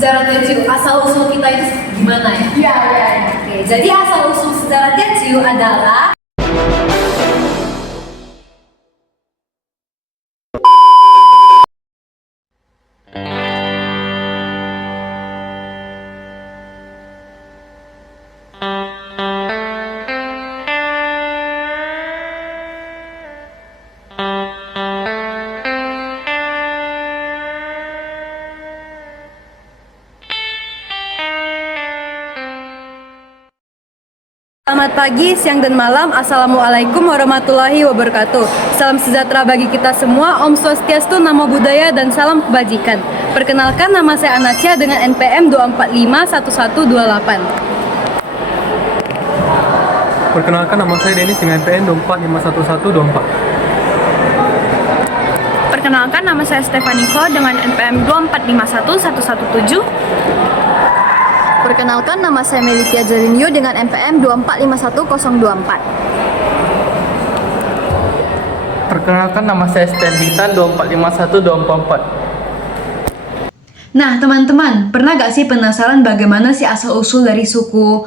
sejarah Teochew, asal-usul kita itu gimana ya? Iya. Oke, jadi asal-usul sejarah Teochew adalah Selamat pagi, siang, dan malam. Assalamualaikum warahmatullahi wabarakatuh. Salam sejahtera bagi kita semua. Om Swastiastu, Namo Buddhaya, dan salam kebajikan. Perkenalkan, nama saya Anacia dengan NPM 2451128. Perkenalkan, nama saya Denis dengan NPM 2451124. Perkenalkan, nama saya Stefaniko dengan NPM 2451117. Perkenalkan, nama saya Melitia Jarinio dengan NPM 2451024. Perkenalkan, nama saya Stanlita 2451244. Nah, teman-teman, pernah gak sih penasaran bagaimana sih asal-usul dari suku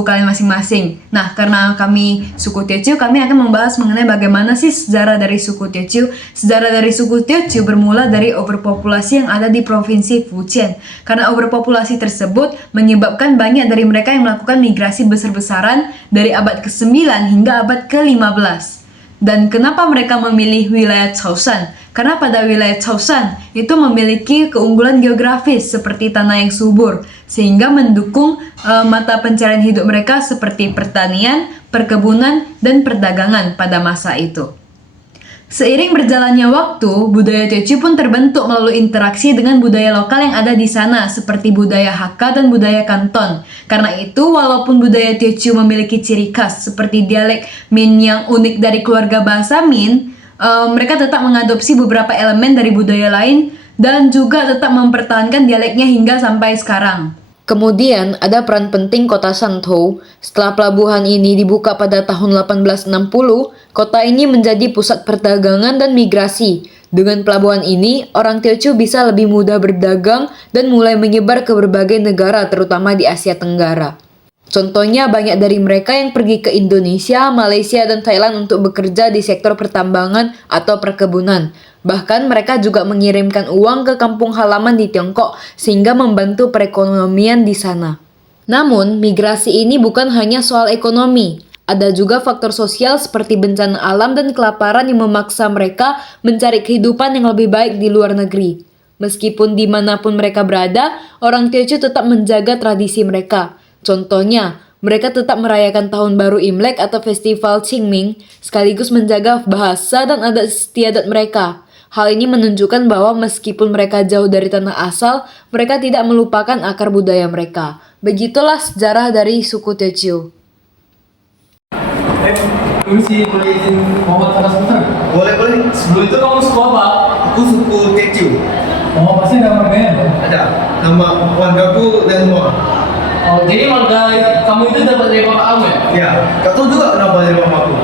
kalian masing-masing? Nah, karena kami suku Teochew, kami akan membahas mengenai bagaimana sih sejarah dari suku Teochew. Sejarah dari suku Teochew bermula dari overpopulasi yang ada di provinsi Fujian. Karena overpopulasi tersebut menyebabkan banyak dari mereka yang melakukan migrasi besar-besaran dari abad ke-9 hingga abad ke-15. Dan kenapa mereka memilih wilayah Chaoshan? Karena pada wilayah Chaoshan itu memiliki keunggulan geografis seperti tanah yang subur, sehingga mendukung mata pencarian hidup mereka seperti pertanian, perkebunan, dan perdagangan pada masa itu. Seiring berjalannya waktu, budaya Teochew pun terbentuk melalui interaksi dengan budaya lokal yang ada di sana, seperti budaya Hakka dan budaya Kanton. Karena itu, walaupun budaya Teochew memiliki ciri khas seperti dialek Min yang unik dari keluarga bahasa Min, mereka tetap mengadopsi beberapa elemen dari budaya lain dan juga tetap mempertahankan dialeknya hingga sampai sekarang. Kemudian ada peran penting kota Shantou. Setelah pelabuhan ini dibuka pada tahun 1860, kota ini menjadi pusat perdagangan dan migrasi. Dengan pelabuhan ini, orang Teochew bisa lebih mudah berdagang dan mulai menyebar ke berbagai negara, terutama di Asia Tenggara. Contohnya, banyak dari mereka yang pergi ke Indonesia, Malaysia, dan Thailand untuk bekerja di sektor pertambangan atau perkebunan. Bahkan mereka juga mengirimkan uang ke kampung halaman di Tiongkok sehingga membantu perekonomian di sana. Namun, migrasi ini bukan hanya soal ekonomi. Ada juga faktor sosial seperti bencana alam dan kelaparan yang memaksa mereka mencari kehidupan yang lebih baik di luar negeri. Meskipun dimanapun mereka berada, orang Teochew tetap menjaga tradisi mereka. Contohnya, mereka tetap merayakan Tahun Baru Imlek atau Festival Qingming, sekaligus menjaga bahasa dan adat istiadat mereka. Hal ini menunjukkan bahwa meskipun mereka jauh dari tanah asal, mereka tidak melupakan akar budaya mereka. Begitulah sejarah dari suku Teochew. Permisi, boleh izin Muhammad tanya sebentar? Boleh. Sebelum itu kamu suku apa? Aku suku Teochew. Oh, pasti ada marganya? Ada. Nama wargaku dan Mua. Oh, jadi marga kamu itu dapat dari bapak kamu ya? Ya. Kau tahu juga kenapa dari mamaku?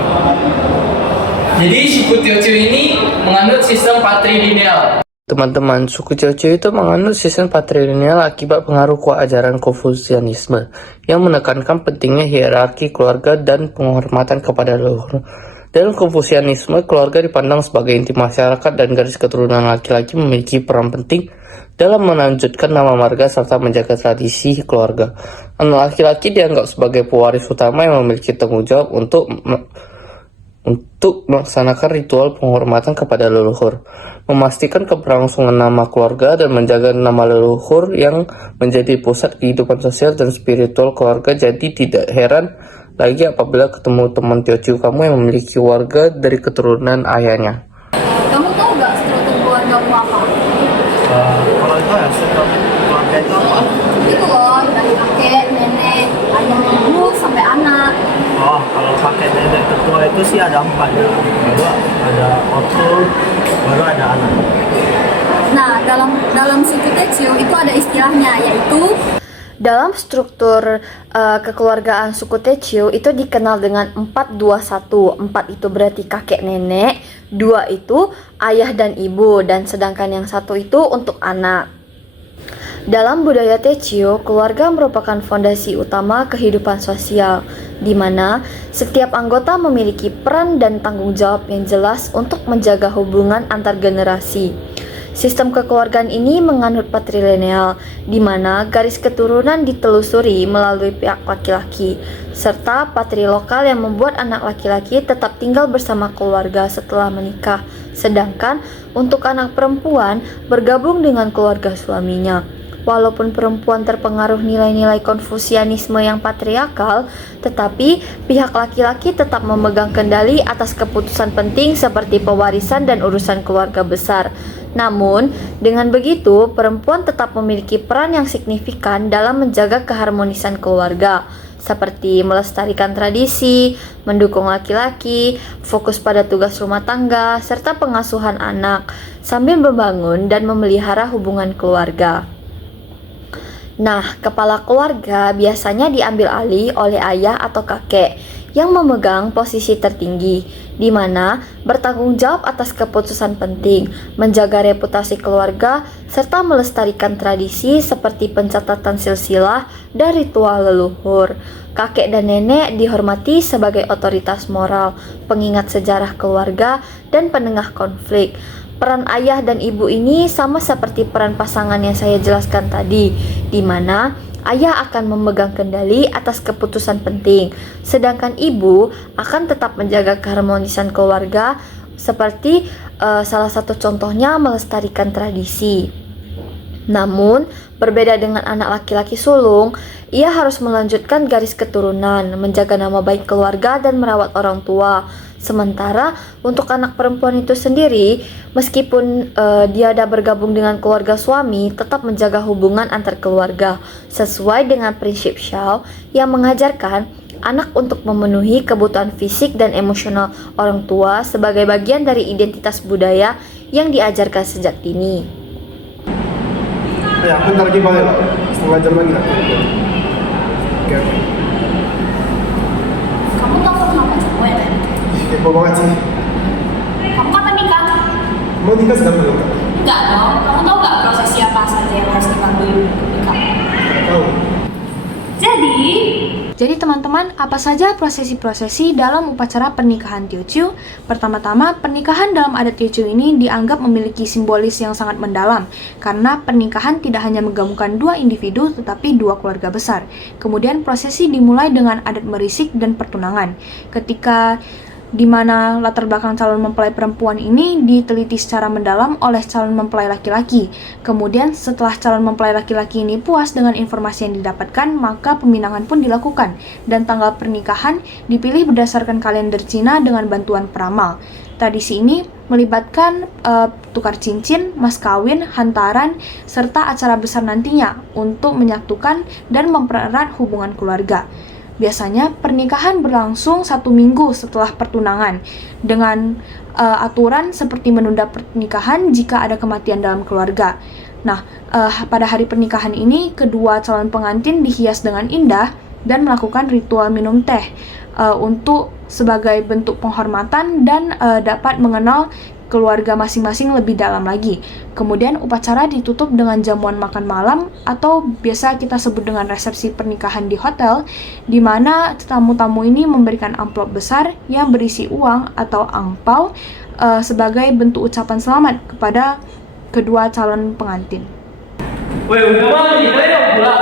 Jadi suku Teochew ini menganut sistem patrilineal. Teman-teman, suku Teochew itu menganut sistem patrilineal akibat pengaruh kuat ajaran Konfusianisme yang menekankan pentingnya hierarki keluarga dan penghormatan kepada leluhur. Dalam Konfusianisme, keluarga dipandang sebagai inti masyarakat dan garis keturunan laki-laki memiliki peran penting dalam melanjutkan nama marga serta menjaga tradisi keluarga. Anak laki-laki dianggap sebagai pewaris utama yang memiliki tanggung jawab untuk melaksanakan ritual penghormatan kepada leluhur, memastikan keberlangsungan nama keluarga dan menjaga nama leluhur yang menjadi pusat kehidupan sosial dan spiritual keluarga. Jadi tidak heran lagi apabila ketemu teman Teochew kamu yang memiliki warga dari keturunan ayahnya. Kamu tahu gak struktur keluargamu apa? Kalau itu ya, keluarga itu apa? Itu loh, dari kakek, nenek, ayah, ibu, sampai anak. Oh, kalau kakek nenek ketua itu sih ada 4 ya. Baru ada ortu, baru ada anak. Nah, dalam suku Teochew itu ada istilahnya, yaitu dalam struktur kekeluargaan suku Teochew itu dikenal dengan 4-2-1. 4 itu berarti kakek nenek, 2 itu ayah dan ibu, dan sedangkan yang 1 itu untuk anak. Dalam budaya Tecio, keluarga merupakan fondasi utama kehidupan sosial, di mana setiap anggota memiliki peran dan tanggung jawab yang jelas untuk menjaga hubungan antar generasi. Sistem kekeluargaan ini menganut patrilineal, di mana garis keturunan ditelusuri melalui pihak laki-laki, serta patrilokal yang membuat anak laki-laki tetap tinggal bersama keluarga setelah menikah, sedangkan untuk anak perempuan bergabung dengan keluarga suaminya. Walaupun perempuan terpengaruh nilai-nilai konfusianisme yang patriarkal, tetapi pihak laki-laki tetap memegang kendali atas keputusan penting seperti pewarisan dan urusan keluarga besar. Namun, dengan begitu, perempuan tetap memiliki peran yang signifikan dalam menjaga keharmonisan keluarga, seperti melestarikan tradisi, mendukung laki-laki, fokus pada tugas rumah tangga, serta pengasuhan anak, sambil membangun dan memelihara hubungan keluarga. Nah, kepala keluarga biasanya diambil alih oleh ayah atau kakek yang memegang posisi tertinggi, di mana bertanggung jawab atas keputusan penting, menjaga reputasi keluarga, serta melestarikan tradisi seperti pencatatan silsilah dan ritual leluhur. Kakek dan nenek dihormati sebagai otoritas moral, pengingat sejarah keluarga, dan penengah konflik. Peran ayah dan ibu ini sama seperti peran pasangan yang saya jelaskan tadi, di mana ayah akan memegang kendali atas keputusan penting, sedangkan ibu akan tetap menjaga keharmonisan keluarga, seperti salah satu contohnya melestarikan tradisi. Namun, berbeda dengan anak laki-laki sulung, ia harus melanjutkan garis keturunan, menjaga nama baik keluarga, dan merawat orang tua. Sementara untuk anak perempuan itu sendiri, meskipun dia ada bergabung dengan keluarga suami, tetap menjaga hubungan antar keluarga sesuai dengan prinsip Shaw yang mengajarkan anak untuk memenuhi kebutuhan fisik dan emosional orang tua sebagai bagian dari identitas budaya yang diajarkan sejak dini. Ya, bentar lagi balik lah. Setengah jam lagi lah. Oke. Kamu tahu kenapa cowok ya tadi? Kepo banget sih. Kamu kapan nikah? Mau nikah sedang belum? Enggak dong. Kamu tahu nggak prosesi apa saja yang harus dilalui untuk nikah? Tahu. Jadi teman-teman, apa saja prosesi-prosesi dalam upacara pernikahan Teochew? Pertama-tama, pernikahan dalam adat Teochew ini dianggap memiliki simbolis yang sangat mendalam, karena pernikahan tidak hanya menggabungkan dua individu, tetapi dua keluarga besar. Kemudian prosesi dimulai dengan adat merisik dan pertunangan. Ketika di mana latar belakang calon mempelai perempuan ini diteliti secara mendalam oleh calon mempelai laki-laki. Kemudian setelah calon mempelai laki-laki ini puas dengan informasi yang didapatkan, maka peminangan pun dilakukan, dan tanggal pernikahan dipilih berdasarkan kalender Cina dengan bantuan peramal. Tradisi ini melibatkan tukar cincin, mas kawin, hantaran, serta acara besar nantinya untuk menyatukan dan mempererat hubungan keluarga. Biasanya pernikahan berlangsung 1 minggu setelah pertunangan dengan aturan seperti menunda pernikahan jika ada kematian dalam keluarga. Nah, pada hari pernikahan ini kedua calon pengantin dihias dengan indah dan melakukan ritual minum teh untuk sebagai bentuk penghormatan dan dapat mengenal keluarga masing-masing lebih dalam lagi. Kemudian upacara ditutup dengan jamuan makan malam atau biasa kita sebut dengan resepsi pernikahan di hotel, di mana tamu-tamu ini memberikan amplop besar yang berisi uang atau angpau sebagai bentuk ucapan selamat kepada kedua calon pengantin. Woi, udah balik, kalian pulang.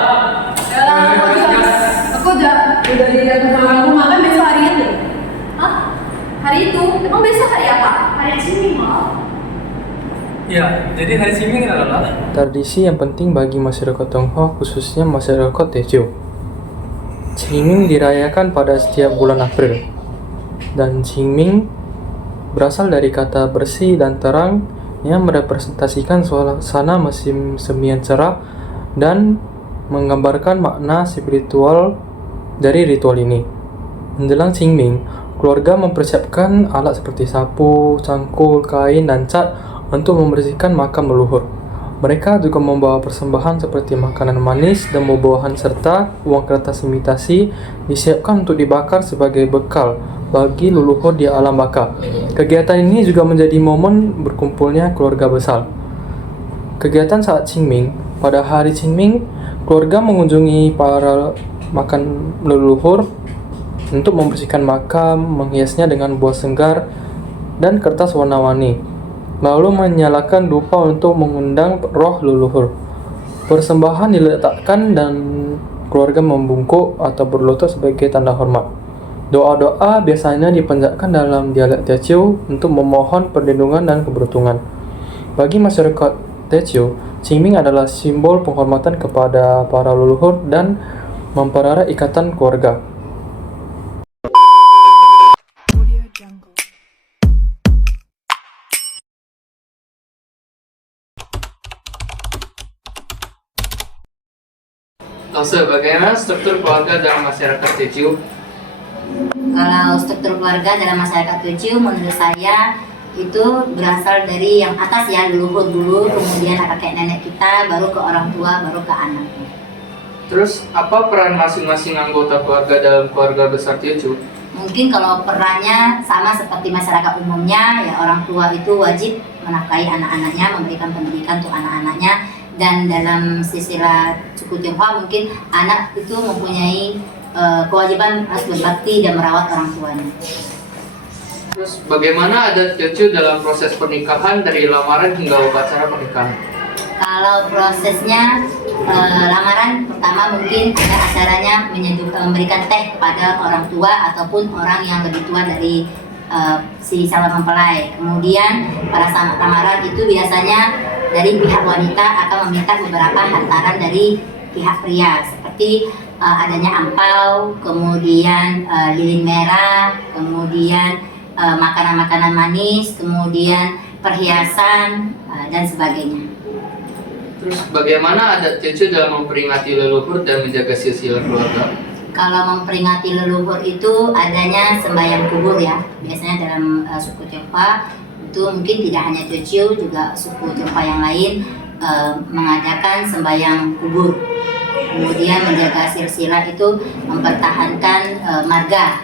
Aku udah di rumah kan besok hari itu. Hah? Hari itu? Emang besok hari apa? Hari Ciming mal. Ya, jadi hari Ciming adalah Tradisi yang penting bagi masyarakat Tionghoa, khususnya masyarakat Teochew. Ciming dirayakan pada setiap bulan April. Dan Ciming berasal dari kata bersih dan terang yang merepresentasikan suasana musim semi yang cerah dan menggambarkan makna spiritual dari ritual ini. Menjelang Ciming, keluarga mempersiapkan alat seperti sapu, cangkul, kain, dan cat untuk membersihkan makam leluhur. Mereka juga membawa persembahan seperti makanan manis dan buah-buahan serta uang kertas imitasi disiapkan untuk dibakar sebagai bekal bagi leluhur di alam baka. Kegiatan ini juga menjadi momen berkumpulnya keluarga besar. Kegiatan saat Ciming Pada hari Qingming, keluarga mengunjungi para makam leluhur untuk membersihkan makam, menghiasnya dengan buah segar dan kertas warna-warni, lalu menyalakan dupa untuk mengundang roh leluhur. Persembahan diletakkan dan keluarga membungkuk atau berlutut sebagai tanda hormat. Doa-doa biasanya dipanjatkan dalam dialek Teochew untuk memohon perlindungan dan keberuntungan. Bagi masyarakat Teochew, Qingming adalah simbol penghormatan kepada para leluhur dan mempererat ikatan keluarga. Lose, bagaimana struktur keluarga dalam masyarakat Teochew? Kalau struktur keluarga dalam masyarakat Teochew menurut saya itu berasal dari yang atas ya, leluhur dulu, kemudian kakek nenek kita, baru ke orang tua, baru ke anak. Terus, apa peran masing-masing anggota keluarga dalam keluarga besar Teochew? Mungkin kalau perannya sama seperti masyarakat umumnya, ya orang tua itu wajib menafkahi anak-anaknya, memberikan pendidikan untuk anak-anaknya. Dan dalam istilah suku Tionghoa mungkin anak itu mempunyai kewajiban harus berbakti dan merawat orang tuanya. Terus bagaimana adat Teochew dalam proses pernikahan dari lamaran hingga upacara pernikahan? Kalau prosesnya lamaran pertama mungkin ada acaranya memberikan teh kepada orang tua ataupun orang yang lebih tua dari si calon mempelai. Kemudian pada saat lamaran itu biasanya dari pihak wanita akan meminta beberapa hantaran dari pihak pria seperti adanya ampau, kemudian lilin merah, kemudian makanan-makanan manis, kemudian perhiasan dan sebagainya. Terus bagaimana adat Teochew dalam memperingati leluhur dan menjaga silsilah keluarga? Kalau memperingati leluhur itu adanya sembahyang kubur ya, biasanya dalam suku Tionghoa itu mungkin tidak hanya Teochew, juga suku Tionghoa yang lain mengadakan sembahyang kubur. Kemudian menjaga silsilah itu mempertahankan marga.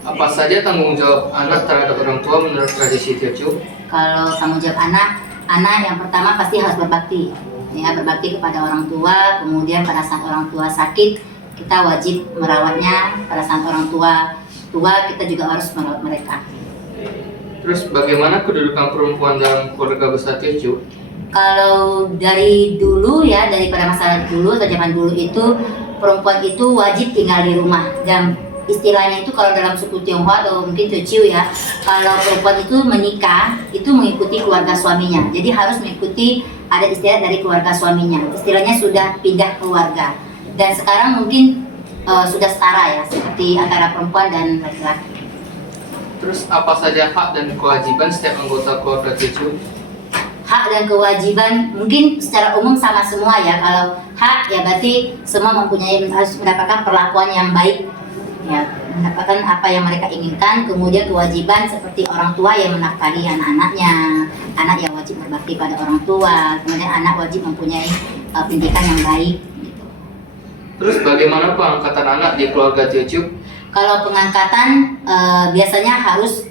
Apa saja tanggung jawab anak terhadap orang tua menurut tradisi Teochew? Kalau tanggung jawab anak yang pertama pasti harus berbakti. Ya, berbakti kepada orang tua, kemudian pada saat orang tua sakit, kita wajib merawatnya. Pada saat orang tua kita juga harus merawat mereka. Terus bagaimana kedudukan perempuan dalam keluarga besar Teochew? Kalau dari dulu ya, daripada masa dulu atau zaman dulu itu, perempuan itu wajib tinggal di rumah. Dan istilahnya itu kalau dalam suku Tionghoa atau mungkin Teochew ya, kalau perempuan itu menikah, itu mengikuti keluarga suaminya. Jadi harus mengikuti ada istilah dari keluarga suaminya. Istilahnya sudah pindah keluarga. Dan sekarang mungkin sudah setara ya, seperti antara perempuan dan laki-laki. Terus apa saja hak dan kewajiban setiap anggota keluarga Teochew? Hak dan kewajiban mungkin secara umum sama semua ya. Kalau hak ya berarti semua harus mendapatkan perlakuan yang baik, ya, mendapatkan apa yang mereka inginkan. Kemudian kewajiban seperti orang tua yang menafkahi anak-anaknya, anak yang wajib berbakti pada orang tua, kemudian anak wajib mempunyai pendidikan yang baik. Terus bagaimana pengangkatan anak di keluarga Teochew? Kalau pengangkatan biasanya harus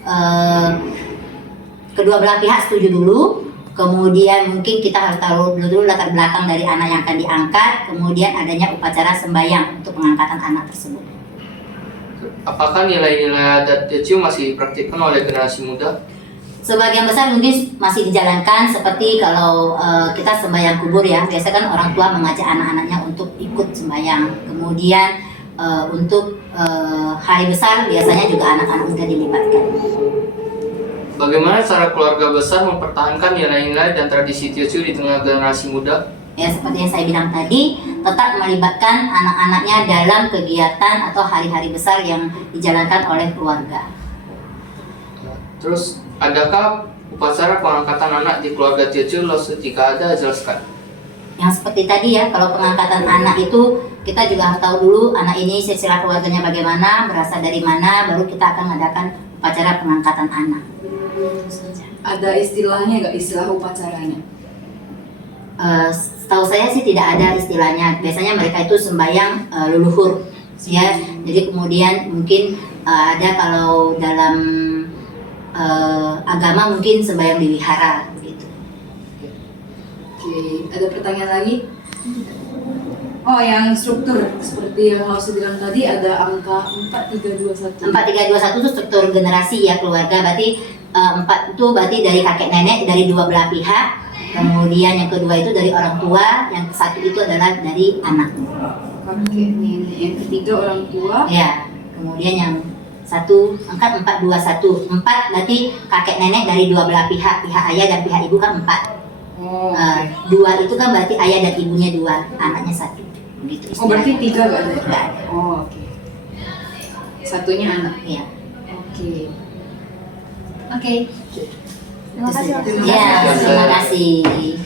kedua belah pihak setuju dulu. Kemudian mungkin kita harus tahu dulu latar belakang dari anak yang akan diangkat. Kemudian adanya upacara sembahyang untuk pengangkatan anak tersebut. Apakah nilai-nilai adat Teochew masih dipraktikkan oleh generasi muda? Sebagian besar mungkin masih dijalankan, seperti kalau kita sembahyang kubur ya. Biasanya kan orang tua mengajak anak-anaknya untuk ikut sembahyang. Kemudian untuk hari besar biasanya juga anak-anak muda dilibatkan. Bagaimana cara keluarga besar mempertahankan nilai-nilai dan tradisi Teochew di tengah generasi muda? Ya, seperti yang saya bilang tadi, tetap melibatkan anak-anaknya dalam kegiatan atau hari-hari besar yang dijalankan oleh keluarga. Terus, adakah upacara pengangkatan anak di keluarga Teochew? Jika ada, jelaskan. Yang seperti tadi ya, kalau pengangkatan anak itu kita juga harus tahu dulu anak ini silsilah keluarganya bagaimana, berasal dari mana, baru kita akan mengadakan upacara pengangkatan anak. Ada istilahnya nggak, istilah upacaranya? Setahu saya sih tidak ada istilahnya. Biasanya mereka itu sembahyang leluhur, ya. Jadi kemudian mungkin ada kalau dalam agama mungkin sembahyang di wihara, gitu. Oke, ada pertanyaan lagi? Oh, yang struktur seperti yang Hausa bilang tadi ada angka 4321. 4321 itu struktur generasi ya keluarga. Berarti 4 itu berarti dari kakek nenek dari dua belah pihak. Kemudian yang kedua itu dari orang tua, yang satu itu adalah dari anak. Kakek nenek, yang ketiga orang tua. Ya. Kemudian yang satu angka 421. 4 berarti kakek nenek dari dua belah pihak, pihak ayah dan pihak ibu kan 4. Oh, Dua itu kan berarti ayah dan ibunya 2, anaknya 1. Begitu oh berarti 3 gak ada? Nggak ada. Oh, oke. Satunya anak. Iya. Oke. Oke. Terima kasih. Ya, terima kasih.